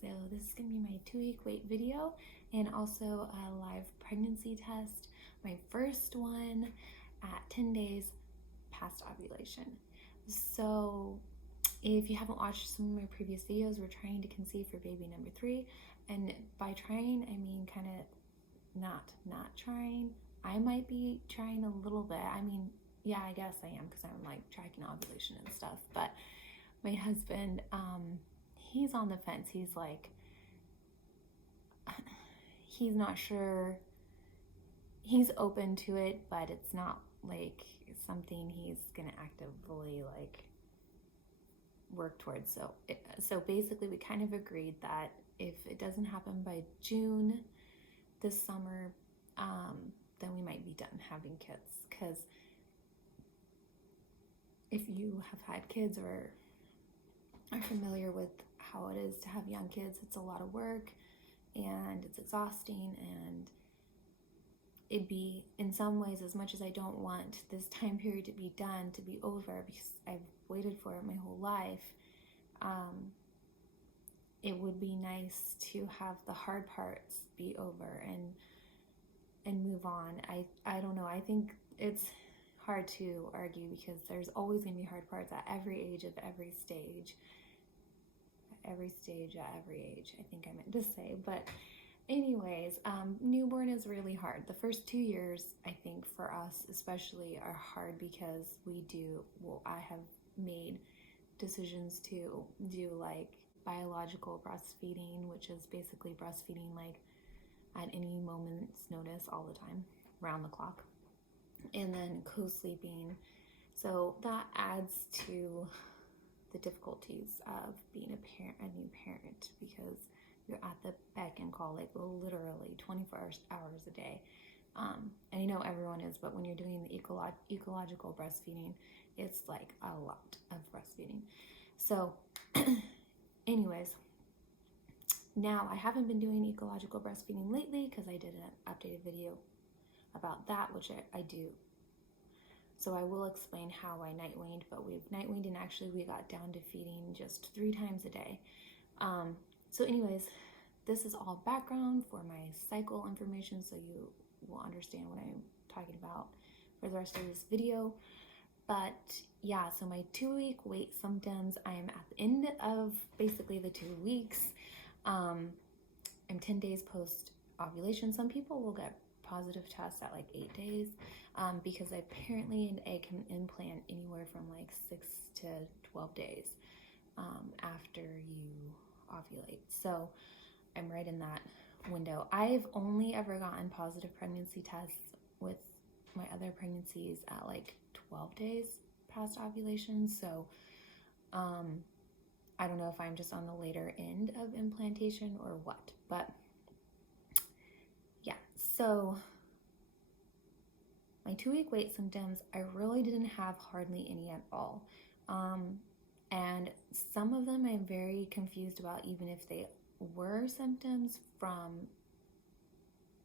So this is going to be my 2-week wait video and also a live pregnancy test, my first one at 10 days past ovulation. So if you haven't watched some of my previous videos, we're trying to conceive for baby number 3, and by trying I mean kind of not trying. I might be trying a little bit. I mean, yeah, I guess I am, because I'm like tracking ovulation and stuff, but my husband, he's on the fence. He's like, he's not sure. He's open to it, but it's not like something he's gonna actively like work towards. So basically we kind of agreed that if it doesn't happen by June this summer, then we might be done having kids. Because if you have had kids or are familiar with how it is to have young kids, it's a lot of work and it's exhausting, and it'd be, in some ways, as much as I don't want this time period to be done, to be over, because I've waited for it my whole life, it would be nice to have the hard parts be over and move on. I don't know, I think it's hard to argue, because there's always going to be hard parts at every age of every stage. At every age, I think I meant to say. But anyways, newborn is really hard. The first 2 years, I think, for us especially, are hard because I have made decisions to do like biological breastfeeding, which is basically breastfeeding like at any moment's notice all the time, round the clock, and then co-sleeping. So that adds to the difficulties of being a new parent, because you're at the beck and call, like literally 24 hours a day. And I know everyone is, but when you're doing the ecological breastfeeding, it's like a lot of breastfeeding. So anyways, now I haven't been doing ecological breastfeeding lately because I did an updated video about that, which I do. So I will explain how I night weaned, but we've night weaned, and actually we got down to feeding just 3 times a day. So anyways, this is all background for my cycle information, so you will understand what I'm talking about for the rest of this video. But yeah, so my 2-week wait symptoms, I'm at the end of basically the 2 weeks. I'm 10 days post ovulation. Some people will get positive tests at like 8 days, because apparently an egg can implant anywhere from like 6 to 12 days after you ovulate. So I'm right in that window. I've only ever gotten positive pregnancy tests with my other pregnancies at like 12 days past ovulation. So I don't know if I'm just on the later end of implantation or what, but yeah. So my 2-week wait symptoms, I really didn't have hardly any at all. And some of them I'm very confused about, even if they were symptoms from,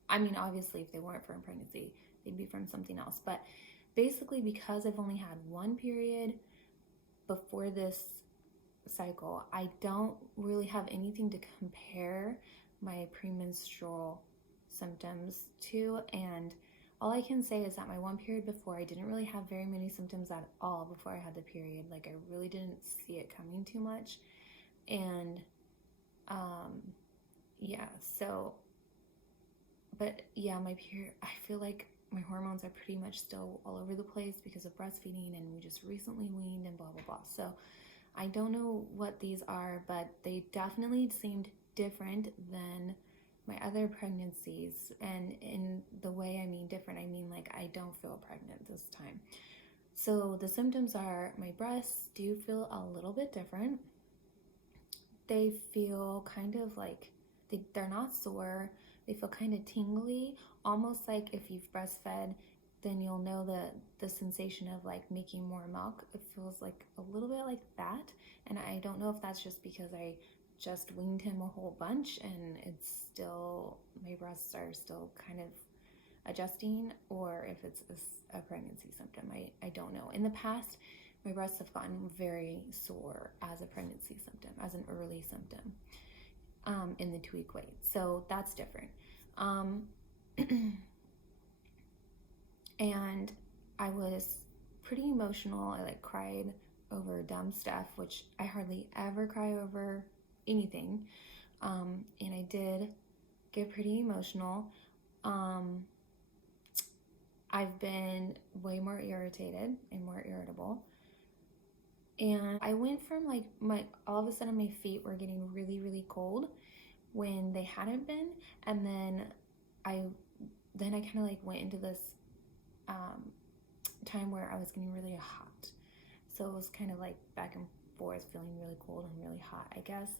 I mean, obviously if they weren't from pregnancy, they'd be from something else. But basically, because I've only had one period before this cycle, I don't really have anything to compare my premenstrual symptoms to, and all I can say is that my one period before, I didn't really have very many symptoms at all before I had the period. Like, I really didn't see it coming too much. And yeah, so, but yeah, my period, I feel like my hormones are pretty much still all over the place because of breastfeeding, and we just recently weaned and blah blah blah. So I don't know what these are, but they definitely seemed different than my other pregnancies. And in the way I mean different, I mean like I don't feel pregnant this time. So the symptoms are, my breasts do feel a little bit different. They feel kind of like, they're not sore. They feel kind of tingly, almost like if you've breastfed, then you'll know the sensation of like making more milk. It feels like a little bit like that. And I don't know if that's just because I just weaned him a whole bunch and it's still, my breasts are still kind of adjusting, or if it's a pregnancy symptom. I don't know. In the past, my breasts have gotten very sore as a pregnancy symptom, as an early symptom. in the 2-week wait. So that's different. And I was pretty emotional. I like cried over dumb stuff, which I hardly ever cry over anything. And I did get pretty emotional. I've been way more irritated and more irritable. And I went from like all of a sudden my feet were getting really, really cold when they hadn't been. And then I kind of like went into this time where I was getting really hot. So it was kind of like back and forth, feeling really cold and really hot, I guess.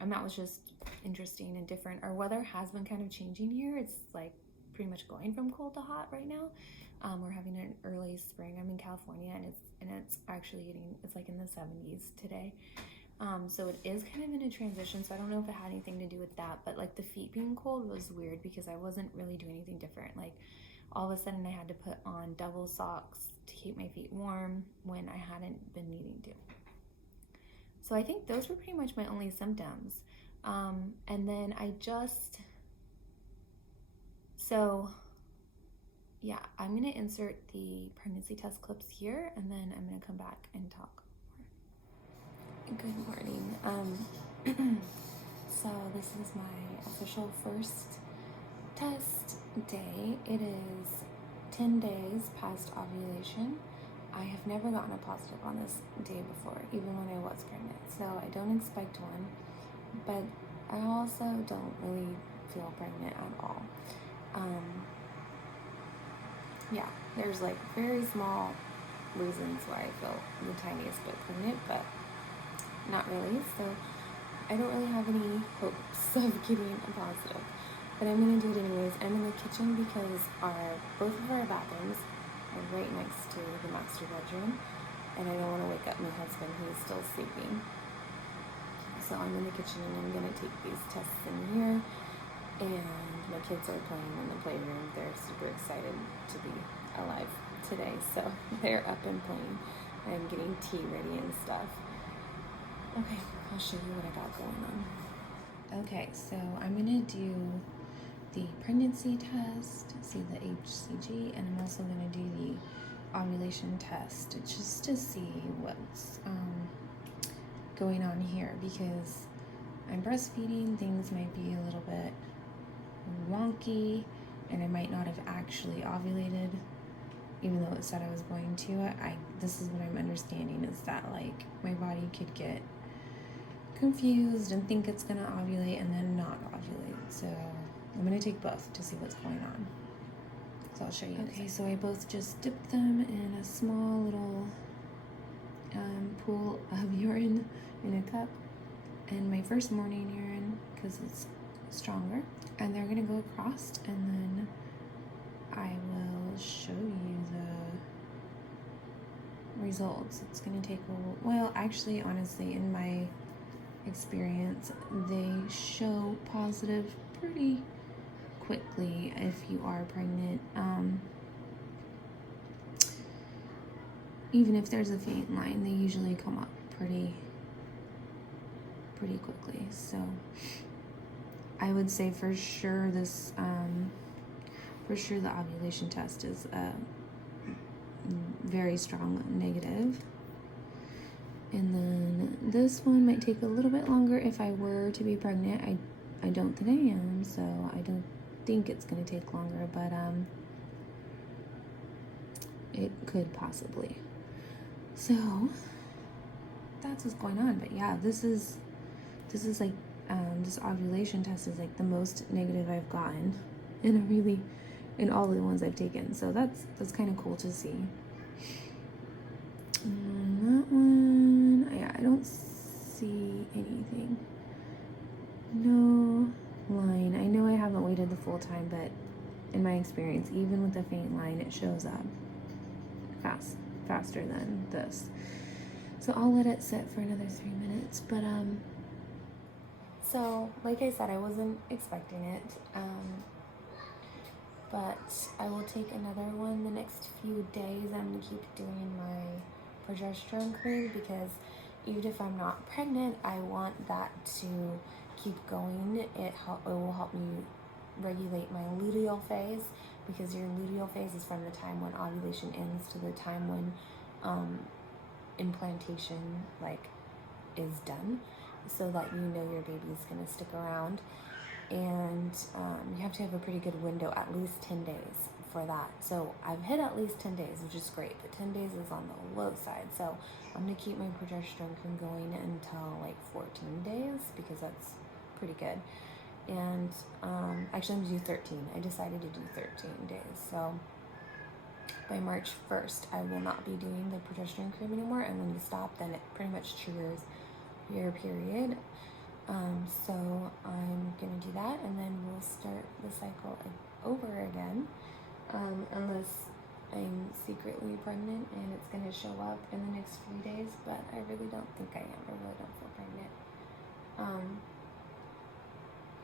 And that was just interesting and different. Our weather has been kind of changing here. It's like pretty much going from cold to hot right now. We're having an early spring. I'm in California, and it's actually it's like in the 70s today. So it is kind of in a transition. So I don't know if it had anything to do with that, but like the feet being cold was weird because I wasn't really doing anything different. Like all of a sudden I had to put on double socks to keep my feet warm when I hadn't been needing to. So I think those were pretty much my only symptoms. And then yeah, I'm going to insert the pregnancy test clips here, and then I'm going to come back and talk more. Good morning. So this is my official first test day. It is 10 days past ovulation. I have never gotten a positive on this day before, even when I was pregnant, so I don't expect one, but I also don't really feel pregnant at all. Yeah, there's like very small reasons why I feel the tiniest bit pregnant, but not really, so I don't really have any hopes of getting a positive, but I'm gonna do it anyways. I'm in the kitchen because both of our bathrooms are right next to the master bedroom, and I don't want to wake up my husband. He's still sleeping. So I'm in the kitchen and I'm going to take these tests in here, and my kids are playing in the playroom. They're super excited to be alive today, so they're up and playing. I'm getting tea ready and stuff. Okay, I'll show you what I got going on. Okay, so I'm going to do the pregnancy test, see the HCG, and I'm also going to do the ovulation test just to see what's going on here, because I'm breastfeeding. Things might be a little bit wonky, and I might not have actually ovulated, even though it said I was going to. This is what I'm understanding, is that like my body could get confused and think it's gonna ovulate and then not ovulate. So I'm gonna take both to see what's going on. So I'll show you. Okay, so I both just dipped them in a small little pool of urine in a cup, and my first morning urine, because it's stronger, and they're gonna go across, and then I will show you the results. It's gonna take actually, honestly, in my experience, they show positive pretty quickly if you are pregnant. Even if there's a faint line, they usually come up pretty quickly. So I would say for sure the ovulation test is a very strong negative. And then this one might take a little bit longer if I were to be pregnant. I don't think I am, so I don't think it's going to take longer, but it could possibly. So that's what's going on. But yeah, this is like this ovulation test is like the most negative I've gotten in all of the ones I've taken. So that's kind of cool to see. And that one, yeah, I don't see anything. No line. I know I haven't waited the full time, but in my experience, even with the faint line, it shows up faster than this. So I'll let it sit for another 3 minutes. But so like I said, I wasn't expecting it. But I will take another one the next few days. I'm gonna keep doing my progesterone cream because even if I'm not pregnant, I want that to keep going. It will help me regulate my luteal phase, because your luteal phase is from the time when ovulation ends to the time when implantation is done, so that you know your baby's gonna stick around. And you have to have a pretty good window, at least 10 days for that. So I've hit at least 10 days, which is great, but 10 days is on the low side. So I'm gonna keep my progesterone from going until 14 days, because that's pretty good. And actually I'm gonna do 13. I decided to do 13 days. So by March 1st, I will not be doing the progesterone cream anymore. And when you stop, then it pretty much triggers your period. So I'm gonna do that, and then we'll start the cycle over again, unless I'm secretly pregnant and it's gonna show up in the next few days, but I really don't think I am. I really don't feel pregnant.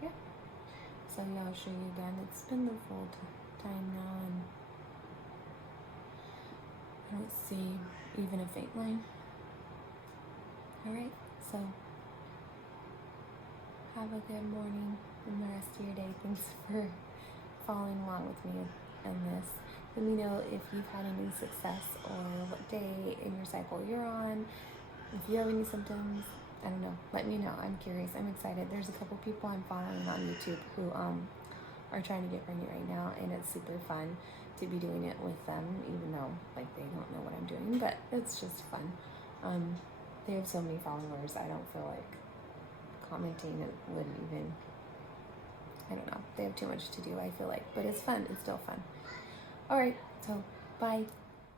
Yeah. So yeah, I'll show you again. It's been the full time now, and I don't see even a faint line. Alright, so have a good morning and the rest of your day. Thanks for following along with me in this. Let me know if you've had any success, or what day in your cycle you're on. If you have any symptoms, I don't know, let me know. I'm curious. I'm excited. There's a couple people I'm following on YouTube who are trying to get pregnant right now, and it's super fun to be doing it with them, even though they don't know what I'm doing, but it's just fun. They have so many followers, I don't feel like commenting it would even, I don't know, they have too much to do, I feel like, but it's fun. It's still fun. All right, so bye.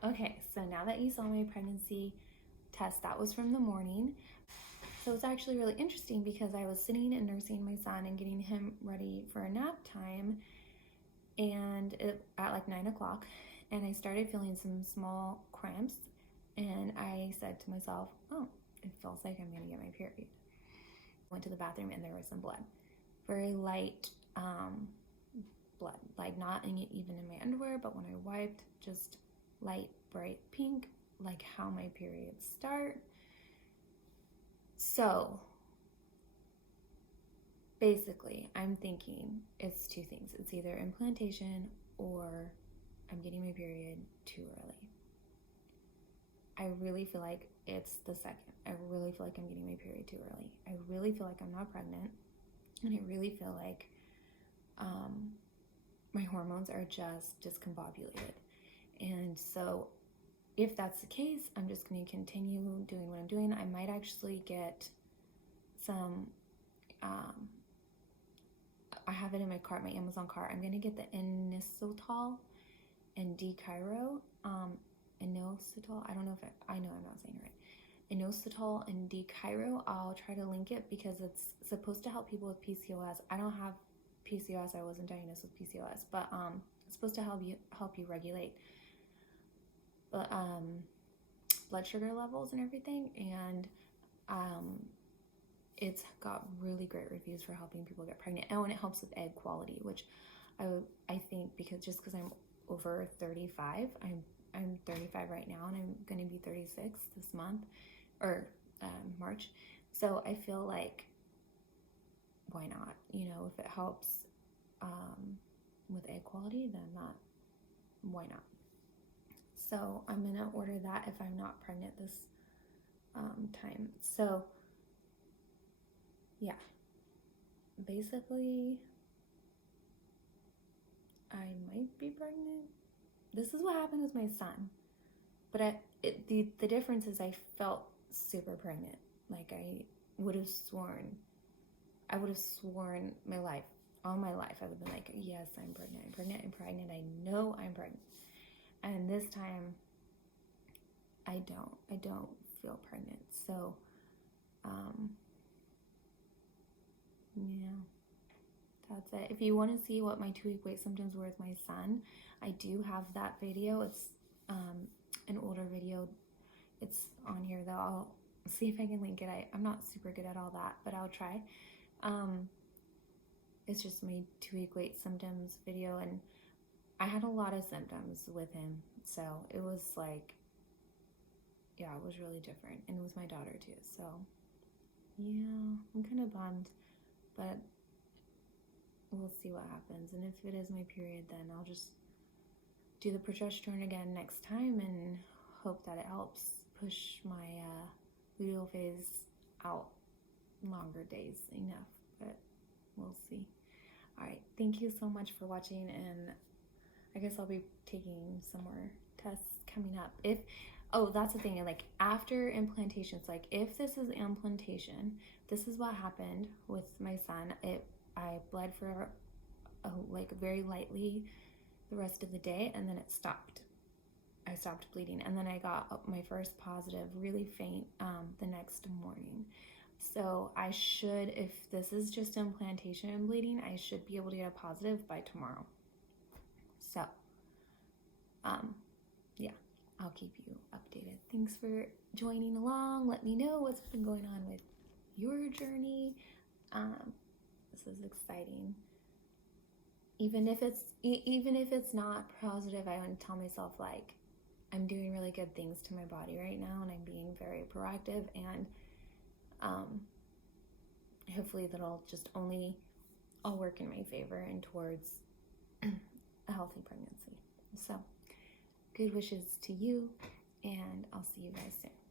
Okay, so now that you saw my pregnancy test, that was from the morning. So it's actually really interesting, because I was sitting and nursing my son and getting him ready for a nap time, and at 9 o'clock, and I started feeling some small cramps, and I said to myself, oh, it feels like I'm gonna get my period. Went to the bathroom, and there was some blood, very light blood, not even in my underwear, but when I wiped, just light bright pink, like how my periods start. So basically I'm thinking it's two things. It's either implantation, or I'm getting my period too early. I really feel like it's the second. I really feel like I'm getting my period too early. I really feel like I'm not pregnant, and I really feel like my hormones are just discombobulated. And so if that's the case, I'm just going to continue doing what I'm doing. I might actually get some, I have it in my cart, my Amazon cart. I'm going to get the inositol and D-Chiro, inositol, I don't know if I know I'm not saying it right. Inositol and D-Chiro, I'll try to link it, because it's supposed to help people with PCOS. I don't have PCOS, I wasn't diagnosed with PCOS, but it's supposed to help you regulate blood sugar levels and everything, and it's got really great reviews for helping people get pregnant. Oh, and it helps with egg quality, which I think, because I'm over 35, I'm 35 right now, and I'm going to be 36 this month, or March. So I feel like, why not? If it helps with egg quality, then why not? So I'm going to order that if I'm not pregnant this time. So yeah, basically I might be pregnant. This is what happened with my son. But the difference is I felt super pregnant. Like I would have sworn my life, all my life, I would have been like, yes, I'm pregnant, I know I'm pregnant. And this time, I don't feel pregnant. So, yeah, that's it. If you want to see what my 2-week wait symptoms were with my son, I do have that video. It's an older video. It's on here though. I'll see if I can link it. I'm not super good at all that, but I'll try. It's just my 2-week wait symptoms video, and I had a lot of symptoms with him, so it was like yeah, it was really different. And it was my daughter too. So yeah, I'm kind of bummed, but we'll see what happens. And if it is my period, then I'll just do the progesterone again next time and hope that it helps push my luteal phase out longer days enough. But we'll see. All right, thank you so much for watching, and I guess I'll be taking some more tests coming up. That's the thing, like after implantations, like if this is implantation, this is what happened with my son. I bled for like very lightly the rest of the day, and then it stopped. I stopped bleeding, and then I got my first positive, really faint, the next morning. So I should, if this is just implantation and bleeding, I should be able to get a positive by tomorrow. So, yeah, I'll keep you updated. Thanks for joining along. Let me know what's been going on with your journey. This is exciting. Even if it's not positive, I want to tell myself like I'm doing really good things to my body right now, and I'm being very proactive, and hopefully that'll just all work in my favor and towards a healthy pregnancy. So good wishes to you, and I'll see you guys soon.